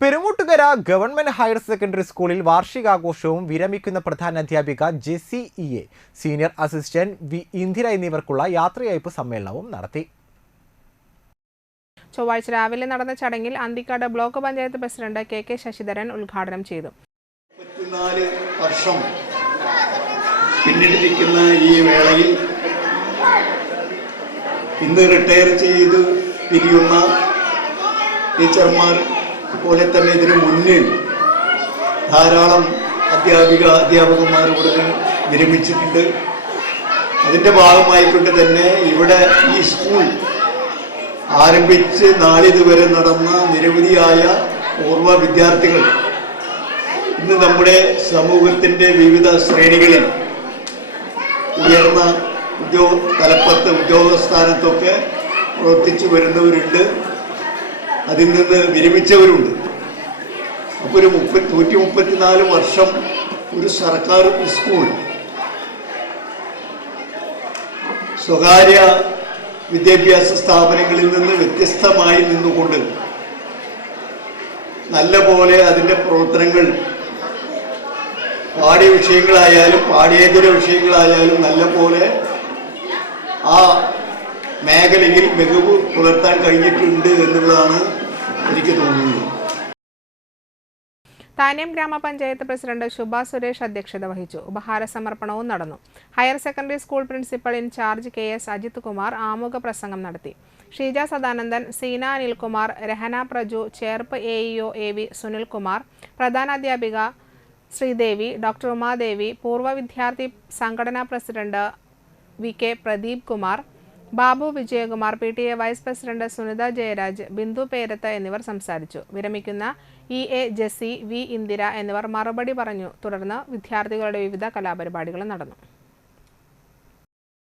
പെരുമുട്ടുകര government higher secondary സ്കൂളിൽ വാർഷികാഘോഷവും വിരമിക്കുന്ന പ്രധാന അധ്യാപിക Jessy E A senior assistant V Indira എന്നിവർക്കുള്ള യാത്രയയപ്പ് സമ്മേളനവും നടത്തി. ചൊവ്വാഴ്ച രാവിലെ നടന്ന ചടങ്ങിൽ Anthikkad block panchayat president K K Sasidharan ഉദ്ഘാടനം ചെയ്തു. വർഷം പിന്നിട്ടിരിക്കുന്ന ഈ വേളയിൽ ഇന്ന് റിട്ടയർ ചെയ്ത് തിരിയുന്ന ടീച്ചർമാർ പോലെ തന്നെ ഇതിനു മുന്നിൽ ധാരാളം അധ്യാപിക അധ്യാപകന്മാർ ഇവിടെ വിരമിച്ചിട്ടുണ്ട്. അതിന്റെ ഭാഗമായിക്കൊണ്ട് തന്നെ ഇവിടെ ഈ സ്കൂൾ ആരംഭിച്ച് നാളിതുവരെ നടന്ന നിരവധിയായ പൂർവ വിദ്യാർത്ഥികൾ ഇന്ന് നമ്മുടെ സമൂഹത്തിന്റെ വിവിധ ശ്രേണികളിൽ ഉയർന്ന ഉദ്യോഗ തലപ്പത്ത് ഉദ്യോഗസ്ഥാനത്തൊക്കെ പ്രവർത്തിച്ചു വരുന്നവരുണ്ട്. അതിൽ നിന്ന് വിരമിച്ചവരുണ്ട്. അപ്പോൾ ഒരു മുപ്പത്തി നൂറ്റി മുപ്പത്തിനാല് വർഷം ഒരു സർക്കാർ സ്കൂൾ. സ്വകാര്യ വിദ്യാഭ്യാസ സ്ഥാപനങ്ങളിൽ നിന്ന് വ്യത്യസ്തമായി നിന്നുകൊണ്ട് നല്ല പോലെ അതിന്റെ പ്രവർത്തനങ്ങൾ പാഠ്യ വിഷയങ്ങളായാലും പാഠ്യേതര വിഷയങ്ങളായാലും നല്ല പോലെ ആ മേഖലയിൽ മികവ് പുലർത്താൻ കഴിഞ്ഞിട്ടുണ്ട് എന്നുള്ളതാണ് എനിക്ക് തോന്നുന്നു. താനേം ഗ്രാമപഞ്ചായത്ത് പ്രസിഡന്റ് ശുഭ സുരേഷ് അധ്യക്ഷത വഹിച്ചു. ഉപഹാര സമർപ്പണവും നടന്നു. Higher secondary school principal in charge K S Ajith Kumar ആമുഖ പ്രസംഗം നടത്തി. Sheeja Sadanandan Seena Anilkumar Rahana Praju Cherpu A EO A V Sunilkumar പ്രധാനാധ്യാപിക Sreedevi doctor Umadevi പൂർവ വിദ്യാർത്ഥി സംഘടനാ president V K Pradeep Kumar Babu Vijayakumar P. T. A vice president Sunitha Jayaraj Bindu Perath എന്നിവർ സംസാരിച്ചു. വിരമിക്കുന്ന E. A. Jessy V. Indira എന്നിവർ മറുപടി പറഞ്ഞു. തുടർന്ന് വിദ്യാർത്ഥികളുടെ വിവിധ കലാപരിപാടികൾ നടന്നു.